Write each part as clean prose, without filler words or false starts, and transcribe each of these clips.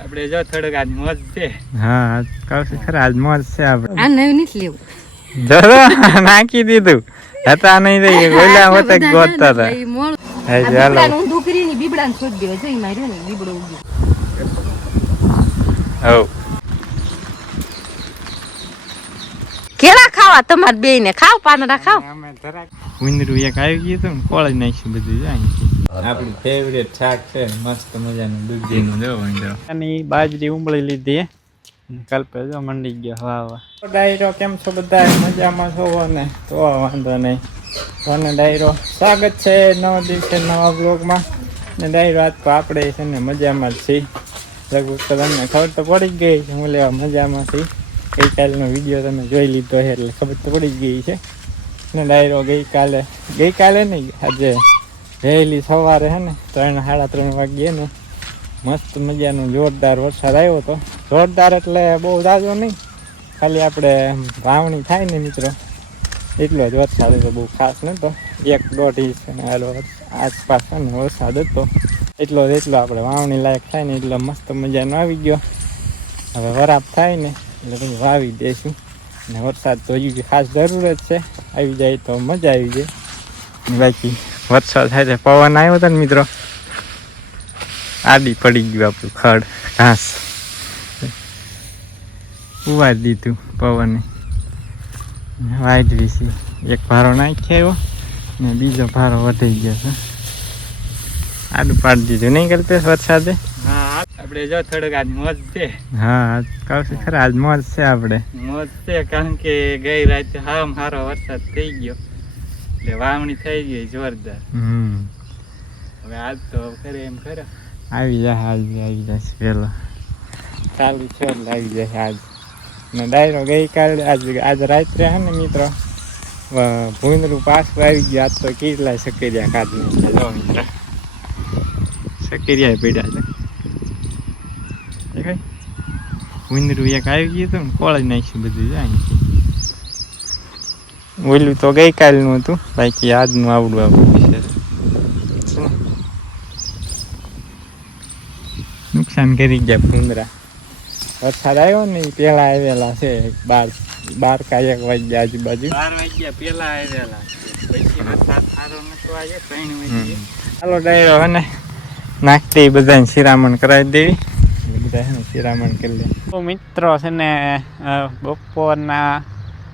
આપણે જો થોડુંક આજ મોજ છે. હા કહું છું ખરા આજ મોજ છે આપણે. આ નવી નથી લેવું. જરો નાખી દીધું હતા નહીં તો ઓલા હોતે ગોતતા હતા. આ બીબડાનું દુકરીની બીબડાને છોડી દેવા જોઈ માર્યો ને બીબડો ઉગ્યો. હવ કેળા ખાવા તમારે બેયને ખાવ પાંદડા ખાવ. અમે ધરાક ઉંદરું એક આવી ગયું હતું ને કોળી નાખ્યું બધું જાય. આપણી ફેવરેટ શાક છે મસ્ત મજાનું દૂધીનું જો ઉંદરો. અને બાજરી ઉંબળી લીધી કલ્પે જો મંડી ગયો વાવા. ડાયરો કેમ છો બધા મજામાં છો ને? તો વાંધો નહીં. અને ડાયરો સ્વાગત છે નવા દિવસે નવા બ્લોગમાં. ને ડાયરો આજ તો આપણે છે ને મજામાં જ છીએ. લગભગ તો તમને ખબર તો પડી જ ગઈ છે હું લેવા મજામાં છીએ. ગઈકાલનો વિડીયો તમે જોઈ લીધો છે એટલે ખબર તો પડી જ ગઈ છે. ને ડાયરો ગઈકાલે નહીં આજે વહેલી સવારે છે ને 3-3:30 વાગ્યે ને મસ્ત મજાનો જોરદાર વરસાદ આવ્યો હતો. જોરદાર એટલે બહુ ઝાઝો નહીં, ખાલી આપણે વાવણી થાય ને મિત્રો એટલો જ વરસાદ હતો, બહુ ખાસ નહોતો. 1-1.5 ઇંચ આસપાસ ને વરસાદ હતો. એટલો આપણે વાવણી લાયક થાય ને એટલે મસ્ત મજાનો આવી ગયો. હવે વરાપ થાય ને એટલે પછી વાવી દઈશું. ને વરસાદ તો હજુ ખાસ જરૂર જ છે, આવી જાય તો મજા આવી જાય. બાકી વરસાદ થાય છે, પવન આવ્યો હતો ને મિત્રો આડી પડી ગયું આપણું ખડ ઘાસ ઉવાડી દીધું પવને. વાઈટ વીસી એક ભારો નાખી આવ્યો ને બીજો ભારો વધી ગયો છે. આડું પાડી દીધું નહીં કલ્પેશ વરસાદે. હા આપણે જો થોડુંક આજ મોજ છે. હા કહું છું ખરા આજ મોજ છે, આપણે મોજ છે કારણ કે ગઈ રાતે સારો વરસાદ થઈ ગયો એટલે વાવણી થઈ ગઈ જોરદાર. હવે આજ તો ખરે એમ ખરા આવી જશે પેલો ચાલુ છે એટલે આવી જશે આજ. ને ડાયરો ગઈકાલે આજ રાત્રે હે ને મિત્રો ભૂંદરું પાછું આવી ગયું. આજ તો કેટલાય સકેરિયા કાઢી નાખ્યા. જો મિત્ર સકેરિયા પડ્યા છે. ભૂંદરું એક આવી ગયું હતું ને કોળી નાખ્યું બધું જાય. ઓલું તો ગઈકાલનું હતું, બાકી આજનું આવડું છે. નુકસાન કરી ગયા ભૂંદરા. વરસાદ આવ્યો ને પેલા આવેલા છે 12-1 વાગ્યા આજુબાજુ. 12 વાગ્યા પેલા આવેલા પછી વરસાદ સારો નતો આવ્યો 3 વાગ્યે. ચાલો ડાયરો હે ને નાખતી બધાને શિરામણ કરાવી દેવી એટલે બધા છે ને શિરામણ કરી લે. તો મિત્રો છે ને બપોરના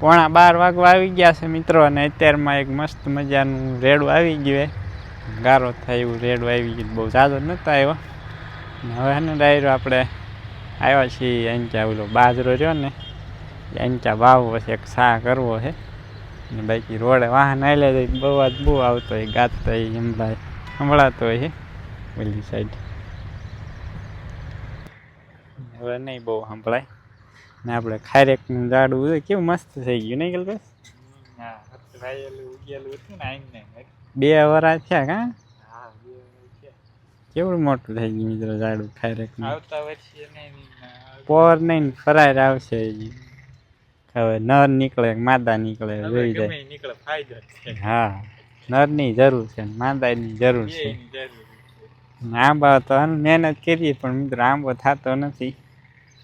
11:15 વાગવા આવી ગયા છે મિત્રો. અને અત્યારમાં એક મસ્ત મજાનું રેડું આવી ગયું, ગારો થાય એવું રેડું આવી ગયું. બહુ ઝાઝો નહોતો આવ્યો. હવે છે ને ડાયરો આપણે આવ્યા છીએ અંચા ઓલો બાજરો રહ્યો ને અંચા વાવવો છે, એક સા કરવો છે. ને બાકી રોડે વાહન આવેલા જાય બહુ જ બહુ આવતો હોય, ગાતો હોય એમ ભાઈ સંભળાતો હોય છે ઓલી સાઈડ. હવે નહીં બહુ સંભળાય ને. આપણે ખારેકનું ઝાડું હોય કેવું મસ્ત થઈ ગયું નહીં કલ્પેશ? હા ઉગેલું હતું ને 2 વર્ષ થયા કા. કેવડું મોટું થઈ ગયું મિત્રો ઝાડું ખારેકનું. આવતા વર્ષે પોર નહીં ફરાર આવશે. હવે નર નીકળે માદા નીકળે જોઈ જાય. હા નરની જરૂર છે, માદાની જરૂર છે. આંબા તો મહેનત કરીએ પણ મિત્રો આંબો થતો નથી.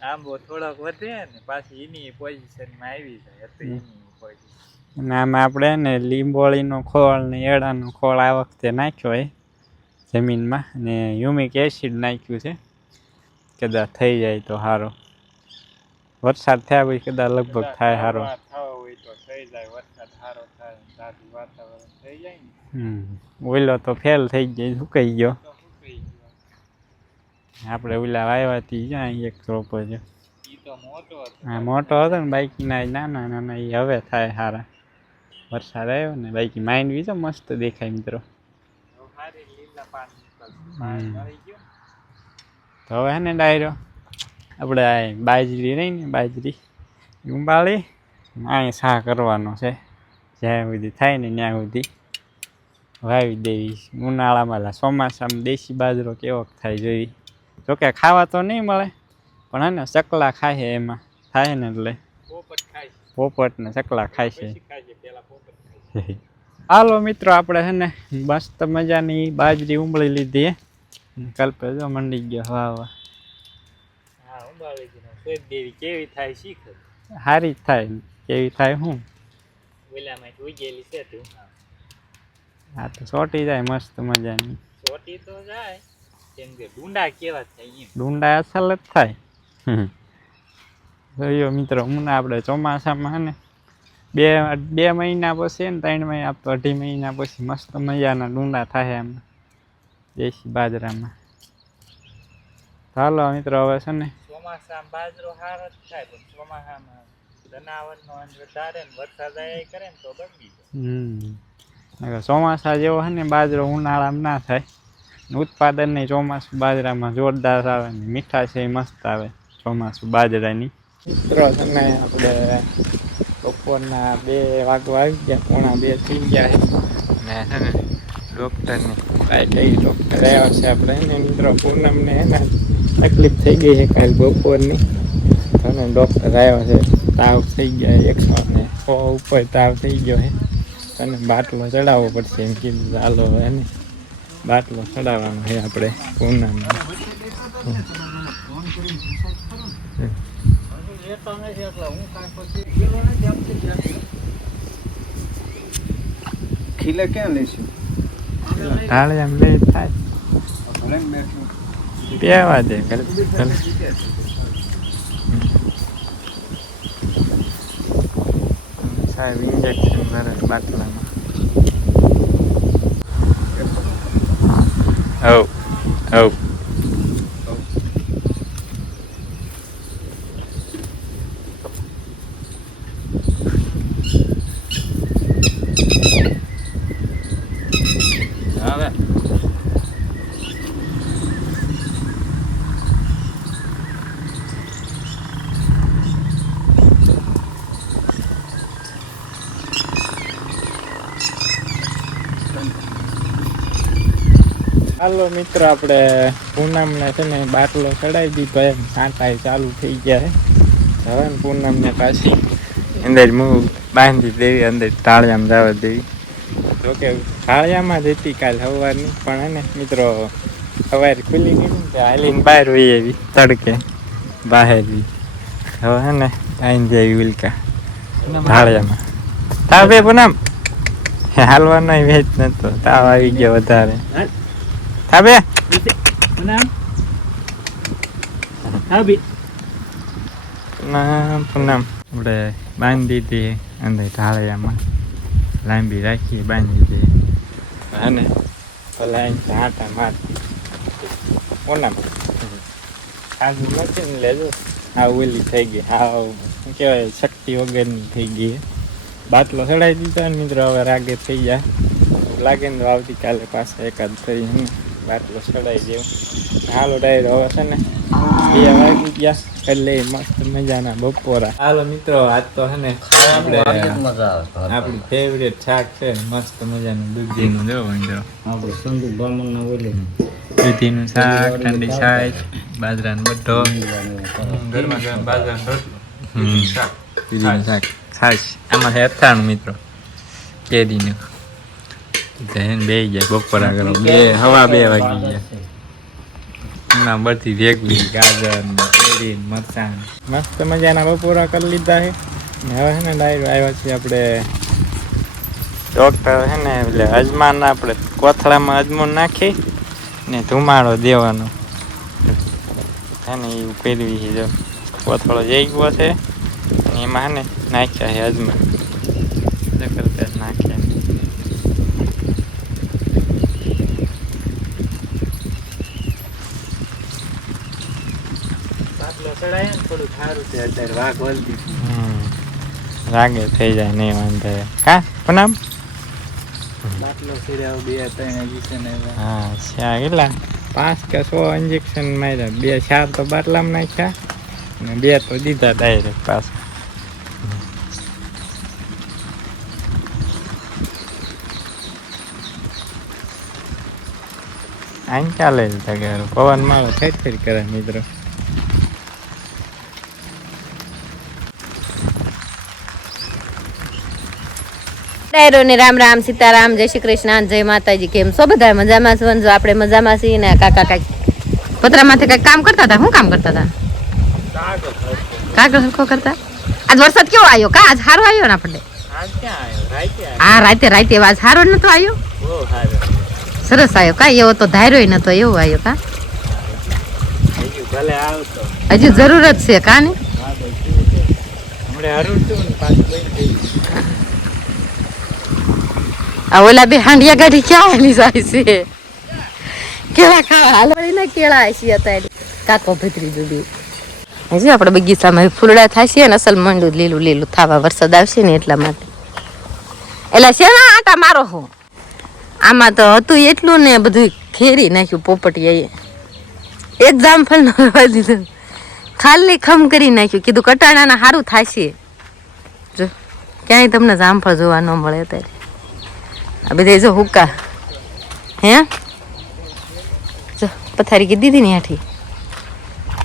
આંબો થોડોક વધે ને પાછી એની પોઝિશનમાં આવી જાય. અને આમાં આપણે ને લીંબોળીનો ખોળ ને એડાનો ખોળ આ વખતે નાખ્યો હોય જમીનમાં, ને હ્યુમિક એસિડ નાખ્યું છે. કદાચ થઈ જાય તો સારો. વરસાદ થયા પછી કદાચ લગભગ થાય સારો. ઓઈલો તો ફેલ થઈ જાય, સુકાઈ ગયો. આપણે ઓલા વાવ્યાથી જ્યાં એક રોપો છે હા મોટો હતો ને બાઈકના નાના એ હવે થાય સારા. વરસાદ આવ્યો ને બાકી માઇન્ડ બીજો મસ્ત દેખાય મિત્રો. તો હવે ને ડાયરો આપણે બાજરી રહી ને બાજરી ઉંબાળી અહીં સા કરવાનો છે. જ્યાં સુધી થાય ને ત્યાં સુધી વાવી દેવી. ઉનાળામાં ચોમાસામાં દેશી બાજરો કેવો થાય જોઈ. જોકે ખાવા તો નહીં મળે પણ હે ને ચકલા ખાય એમાં થાય ને એટલે પોપટ ને ચકલા ખાય છે. હાલો મિત્રો આપણે છે ને મસ્ત મજાની બાજરી ઉંબળી લીધી. કલ્પે જો મંડી ગયો વાવા. દેવી કેવી થાય શીખ સારી થાય કેવી થાય હું ઓલામાં ઉગેલી છે તું હા તો સોટી જાય મસ્ત મજાની સોટી તો જાય કેમ કે ડુંડા કેવા થાય ડુંડા અસલ જ થાય જોયો મિત્રો હું આપણે ચોમાસામાં ને બે મહિના પછી ને 3 મહિના 2.5 મહિના પછી મસ્ત મજાના ડુંડા થાય એમ દેશી બાજરામાં ચાલો મિત્રો હવે છે ને ચોમાસામાં બાજરો સારો જ થાય પણ ચોમાસામાં જનાવરનો વધારે ને વરસાદ આયા કરે ને તો બગડી જાય ચોમાસા જેવો છે ને બાજરો ઉનાળામાં ના થાય ઉત્પાદન નહીં ચોમાસું બાજરામાં જોરદાર આવે ને મીઠાશ એ મસ્ત આવે ચોમાસું બાજરાની મિત્રો તમે આપણે બપોરના 2 વાગવા આવી ગયા 1:45 થઈ ગયા છે ને છે ને ડૉક્ટરને ડૉક્ટર આવ્યા છે આપણે એને મિત્રો પૂનમને એને તકલીફ થઈ ગઈ છે કાલે બપોરની અને ડૉક્ટર આવ્યા છે તાવ થઈ ગયા 106 ઉપર તાવ થઈ ગયો છે અને બાટલો ચડાવવો પડશે એમ કીધું ચાલો એને બાટલો ચડાવવાનો છે આપણે પૂનમને ખીલે ક્યાં લઈશું ઢાળે એમ લે થાય પીવા દે સાહેબ ઇન્જેક્શન મારે બાટલામાં હવ હાલો મિત્રો આપણે પૂનમને છે ને બાટલો ચડાવી દીધો એમ કાંટા ચાલુ થઈ ગયા છે હવે ને પૂનમને પાછી અંદર મું બાંધી દેવી અંદર ટાળિયામાં જવા દેવી જોકે ટાળિયામાં જ હતી કાલે સવારની પણ હે ને મિત્રો સવારે ખુલી ગઈ ને હાલીને બહાર હોઈ આવી તડકે બહાર હવે હે ને બાંધી આવી ઉલકા ટાળિયામાં તાવ બે પૂનમ હાલવાનો વેચ નતો તાવ આવી ગયો વધારે Habe. Punam. Habe. Punam. આપણે બાંધી દીધી અંદર ઢાળિયામાં લાંબી રાખી બાંધી દીધી અને પેલા આટા મારતી પૂનમ આજુ નથી ને લેજો આ ઓલી થઈ ગઈ હા શું કહેવાય શક્તિ વગરની થઈ ગઈ બાટલો ચડાવી દીધો ને મિત્રો હવે રાગે થઈ જાય લાગે ને આવતીકાલે પાછા એકાદ કરી બાટલો ચડાવી દેવું હાલો ડાયર હવે છે ને 2 વાગી ગયા એટલે મસ્ત મજાના બપોરા હાલો મિત્રો આજ તો છે ને આપણી ફેવરેટ શાક છે મસ્ત મજાનું દૂધીનું જો આપણે સંદુ બ્રાહ્મણના ઓલે દૂધીનું શાક ઠંડી છાશ બાજરાનો બટ્ટો ગરમા ગરમ બાજરાનો રોટલો શાક દૂધીનું શાક છાશ આમાં છે 98 મિત્રો કેરીનું બે ગયા બપોરા કરો હવા 2 વાગી ગયા એમાં બધી ભેગવી ગાજર કેરી મરચાં મસ્ત મજાના બપોરા કરી લીધા છે ને હવે છે ને ડાયરો આવ્યા છીએ આપણે ડૉક્ટર છે ને એટલે અજમાન આપણે કોથળામાં અજમો નાખી ને ધુમાડો દેવાનો છે ને એવું પહેરવી છે જો કોથળો જઈ ગયો છે એમાં છે ને નાખ્યા છે અજમા ચક્કર નાખ્યા થોડું સારું છે અત્યારે વાઘ વળતી રાગે થઈ જાય નહીં વાંધો કા પૂનમ બાટલો સિર્યા 2-3 ઇન્જેક્શન હા શા કેટલા 5 કે 6 ઇન્જેક્શન માર્યા 2-4 તો બાટલામાં નાખ્યા અને 2 તો દીધા ડાયરેક્ટ પાછા આમ ચાલે પવન મારો ફેર કરે મિત્રો ડાયરો ને રામ રામ સીતારામ જય શ્રી કૃષ્ણ જય માતાજી કેમ છો બધા મજામાં છો આપણે મજામાં છીએ ને કાકા કાકી પતરામાંથી કઈ કામ કરતા હતા શું કામ કરતા હતા કાગળ હરખો કરતા આજ વરસાદ કેવો આવ્યો કા આજ સારો આવ્યો ને આપણે હા રાતે આજ સારો નતો આવ્યો સરસ આવ્યો કા એવો તો ધાર્યો નતો એવો આવ્યો કા હજુ જરૂરત છે કા ને ઓલા બે હાંડિયા ગાડી ક્યાં આવેલી જાય છે કેળા ખાવા હાલવાડી ના કેળા છે અત્યારે કાકો ભત્રી દુબી હજી આપણે બગીચામાં ફૂલડા થાય છે ને અસલ મંડું લીલું લીલું થાવા વરસાદ આવશે ને એટલા માટે એટલે શેના આટા મારો હો આમાં તો હતું એટલું ને બધું ખેરી નાખ્યું પોપટીએ એક જામફળ નો દીધું ખાલી ખમ કરી નાખ્યું કીધું કટાણાના સારું થશે જો ક્યાંય તમને જામફળ જોવા ન મળે અત્યારે આ બધા જો હુક્કા હે જો પથારી કીધી હતી ને આઠી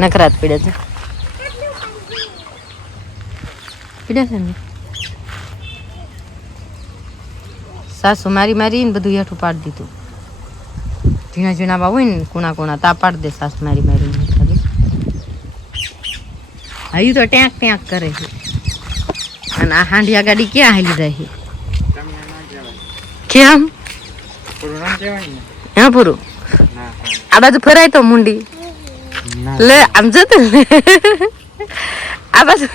નકરાત પીડે છે પીડે છે ને સાસુ મારીને બધું હેઠું પાડી દીધું ઝીણા ઝીણા હોય ને કુણા તા પાડી દે સાસુ મારીને ખાલી હજુ તો ટ્યાંક કરે છે અને આ હાંડિયા ગાડી ક્યાં હાલી જાય છે કેમ હા પૂરું આ બાજુ ફરાય તો મુંડી લે આમ જતો આ બાજુ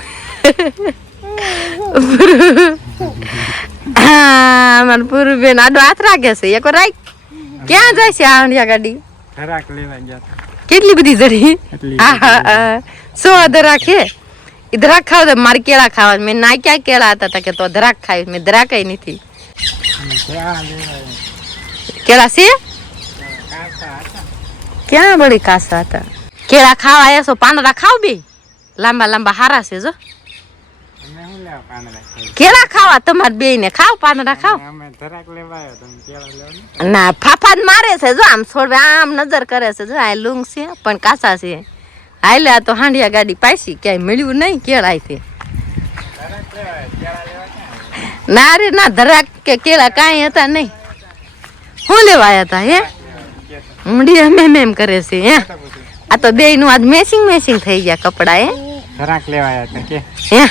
મારું પૂરું બેન આડો હાથ રાખે છે એક રાખ ક્યાં જાય છે આ હાંડિયા ગાડી કેટલી બધી જડી સો ધરાક હે ધરાક ખાવ તો મારે કેળા ખાવા મેં ના ક્યાં કેળા હતા કે તો ધરાક ખાવી મેં ધરાક કઈ નથી કેળા છે ક્યાં બળી કાસા હતા કેળા ખાવા આવ્યા છો પાંદડા ખાવ બે લાંબા લાંબા હારા છે જો કેળા ખાવા તમારે બે ને ખાવ પાંદડા ખાવ ના ફાફા મારે છે જો આમ છોડવે આમ નજર કરે છે જો આ લુંગ છે પણ કાસા છે હાલે આ તો હાંડિયા ગાડી પાછી ક્યાંય મળ્યું નહીં કેળા થી ના રે ના ધરાક કે કેળા કાંઈ હતા નહીં શું લેવા આવ્યા હતા હે ઊંડી અમે એમ કરે છે હે આ તો બે નું આજ મેચિંગ થઈ ગયા કપડા હે ધરાક લેવા આવ્યા હતા કે હે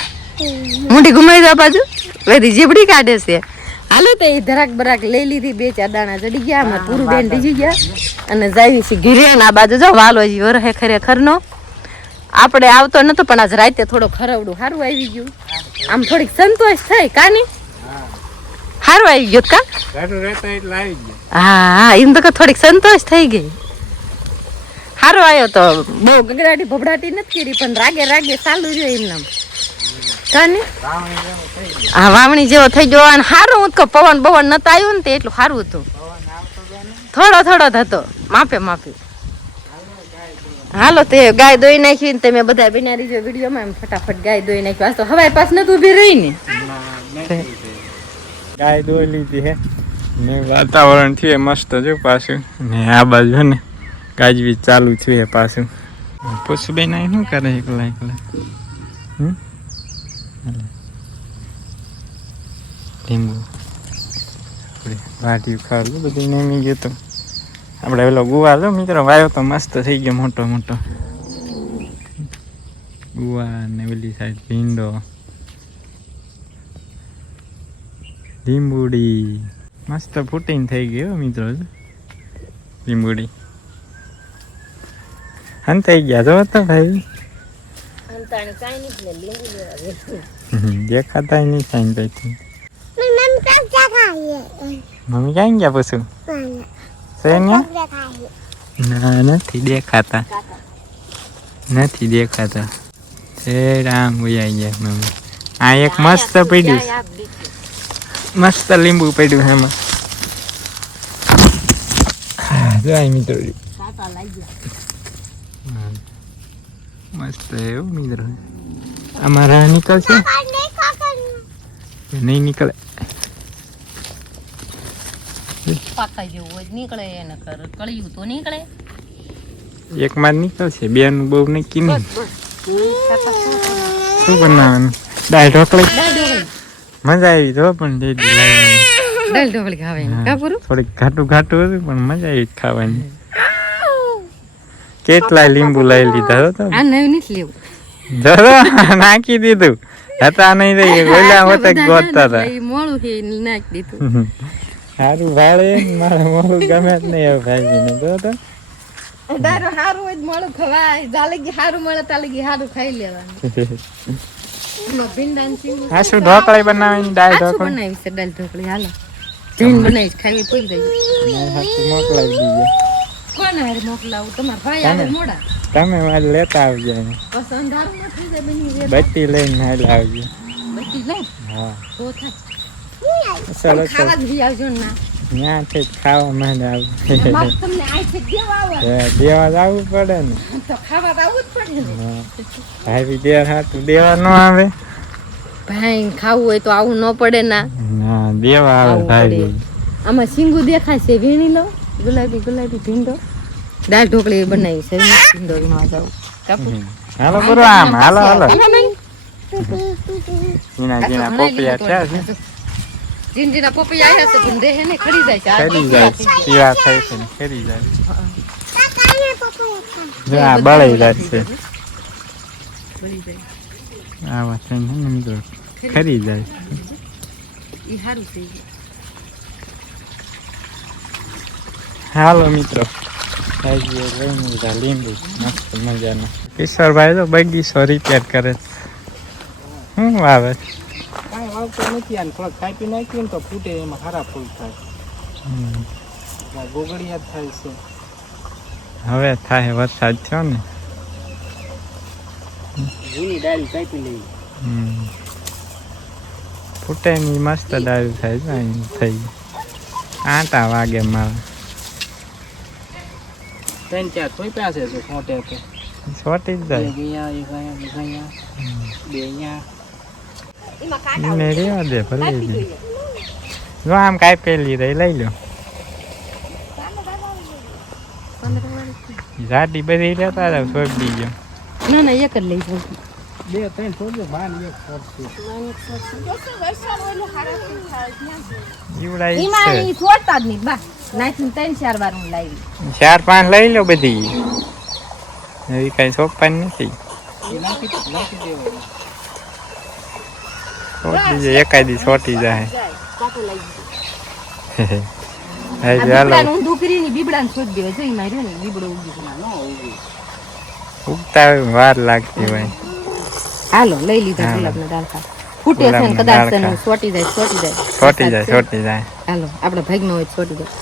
મુંડી ઘુમાઈ દો બાજુ વેધી જીબડી કાઢે છે હાલો તો એ ધરાક બરાક લઈ લીધી બે ચાર દાણા ચડી ગયા આમાં પૂરું બેન ડીજી ગયા અને જાય છે ઘીરે આ બાજુ જો વાલોજી વરહે ખરેખર નો આપણે આવતો નતો પણ આજ રાતે થોડો ખરવડું સારું આવી ગયું આમ થોડીક સંતોષ થઈ કાની સારું આવી ગયું કા હા એમ તો થોડીક સંતોષ થઈ ગઈ સારો આવ્યો તો બહુ ગગડાટી ભબડાટી નથી કરી પણ રાગે ચાલુ રહ્યો એમ નામ કાની હા વાવણી જેવો થઈ ગયો અને સારું ઉતકો પવન નતો આવ્યો ને તે એટલું સારું હતું થોડો જ હતો માપે હાલો તે ગાય દોઈ નાખી ને તમે બધા બનાવી જો વિડીયોમાં એમ ફટાફટ ગાય દોઈ નાખ્યું આજ તો હવાઈ પાસ નથી ઊભી રહી ને ગાય દોઈ લીધી હે ને વાતાવરણ થયું મસ્ત જો પાછું ને આ બાજુ હે ને ગાજવી ચાલુ છે પાછું પુષ્પબેન અહીં શું કરે એકલા લીંબુ વાટી ખાવાનું બધું નેમી ગયું હતું આપણે પેલો ગુવાર લો મિત્રો વાયો તો મસ્ત થઈ ગયો મોટો ગુવાર ને પેલી સાઈડ ભીંડો લીંબુડી મસ્ત ફૂટીને થઈ ગયો મિત્રો લીંબુડી હંતાઈ ગયા જો તો ભાઈ દેખાતા નહીં સાઈન પછી મમ્મી ક્યાં ગયા પૂછું ના નથી દેખાતા તે રામ ઉયાઈ ગયા મમ્મી આ એક મસ્ત પડ્યું મસ્ત લીંબુ પડ્યું એમાં જાય મિત્રો મસ્ત એવું મિત્રો અમારા નીકળશે નહીં નીકળે પાકા જેવું હોય નીકળે એને કળિયું તો નીકળે એક માં નીકળશે બે નું બહુ નક્કી નહીં શું બનાવવાનું દાળ ઢોકળી મજા આવી તો પણ દાળ ઢોકળી ખાવાની કા પૂરું થોડીક ઘાટું હતું પણ મજા આવી ખાવાની કેટલા લીંબુ લઈ લીધા તો આ નવી નથી લેવું જરો નાખી દીધું હતા નહીં રહી ઓલા વખતે ગોતતા હતા ઈ મોળું છે ઈ નાખી દીધું. સારું ભાડે મારે મોડું ગમે જ નહીં હવે ભાઈ જો તો તારો હારું હોય તો મોળું ખવાય જાલગી હારું મળે તાલગી હારું ખાઈ લેવાનું. એમાં ભીંડાનું ચીવું આ શું ઢોકળી બનાવીને દાળ આછું ઢોકળી બનાવી છે દાળ ઢોકળી હાલો જઈને બનાવીશ ખાવી પૂરી જાય. હાથથી મોકલાવી દીધો કોને હારે મોકલાવું તમારા ભાઈ આવે મોડા તમે મારે લેતા આવજો એને. બસ અંધારું ન થઈ જાય બની રે બત્તી લઈને હાલ આવજો બધી લઈ હા તો થાય સરસ ખાવા જ બી આવજો ને ના ત્યાંથી જ ખાવા માંડે આવું મારે તમને આઈથી દેવા આવે દેવા જ આવવું પડે ને તો ખાવા તો આવવું જ પડે ને. ભાઈ દેવા હાથું દેવા ન આવે ભાઈ ખાવું હોય તો આવું ન પડે ના ના દેવા આવે આવું ભાઈ પડે. આમાં સિંગુ દેખાય છે વીણી લો ગુલાબી ગુલાબી ભીંડો દાળ ઢોકળી બનાવી છે ભીંડો વીણવા જાવ કાપું હાલો બરો આમ હાલો હાલો જીના જીના ઘણા પોપિયા લીલા થયા છે જીંજીના પપૈયા આવ્યા છે પણ દેહે ને ખરી જાય છે આ ખરી પપૈયા જાય પીવા થાય છે ને ખરી જાય જો આ બળી જાય છે બળી જાય આવા છે ને મિત્રો ખરી જાય ઈ હારું છે હાલો મિત્રો ખાઈ લઈને બધા લીંબુ મસ્ત મજાનું કિશોરભાઈ તો બગીચો રિપેર કરે છે શું વાવે કાંઈ વાવતો નથી આને થોડાક કાપી નાખ્યું ને તો ફૂટે એમાં સારા ફૂલ થાય ગોગડિયા જ થાય છે હવે થાય વરસાદ થયો ને જૂની ડાળી કાપી લઈ ફૂટે ની મસ્ત ડાળી થાય છે અહીં થઈ આટા વાગે મારે 3-4 થોપ્યા છે જો ખોટે તો છોટી જ જાય એક અહીંયા બે અહીંયા એને રેવા દે ભલે દે જો આમ કાંઈ પેલી રહી લઈ લો જાડી બધી લેતા જાવ છોડી દીજો ના ના એક જ લઈ જાઉં 2-3 થોડું બાર એક ફોટતું જીવડાઈ ઈમાં છે ઈ છોડતા જ નહીં બા નાખીને 3-4 વાર હું લાવી 4-5 લઈ લો બધી એવી કઈ સોંપવાની નથી નાખી દેવાનું છોટી જાય એકાદી છોટી જાય કાપો લઈ હાલો બીબડાનું દુકરીની બીબડાને છોડી દેવા જોઈ માર્યો ને બીબડો ઉગી ગયો. ન ઉગી ઉગતા હોય વાર લાગતી હોય હાલો લઈ લીધા ગુલાબના ડાળખા ફૂટે છે ને ગુલાબના કદાચ તને ડાળખા. છોટી જાય છોટી જાય હાલો આપડે ભાગ નો હોય તો છોટી જાય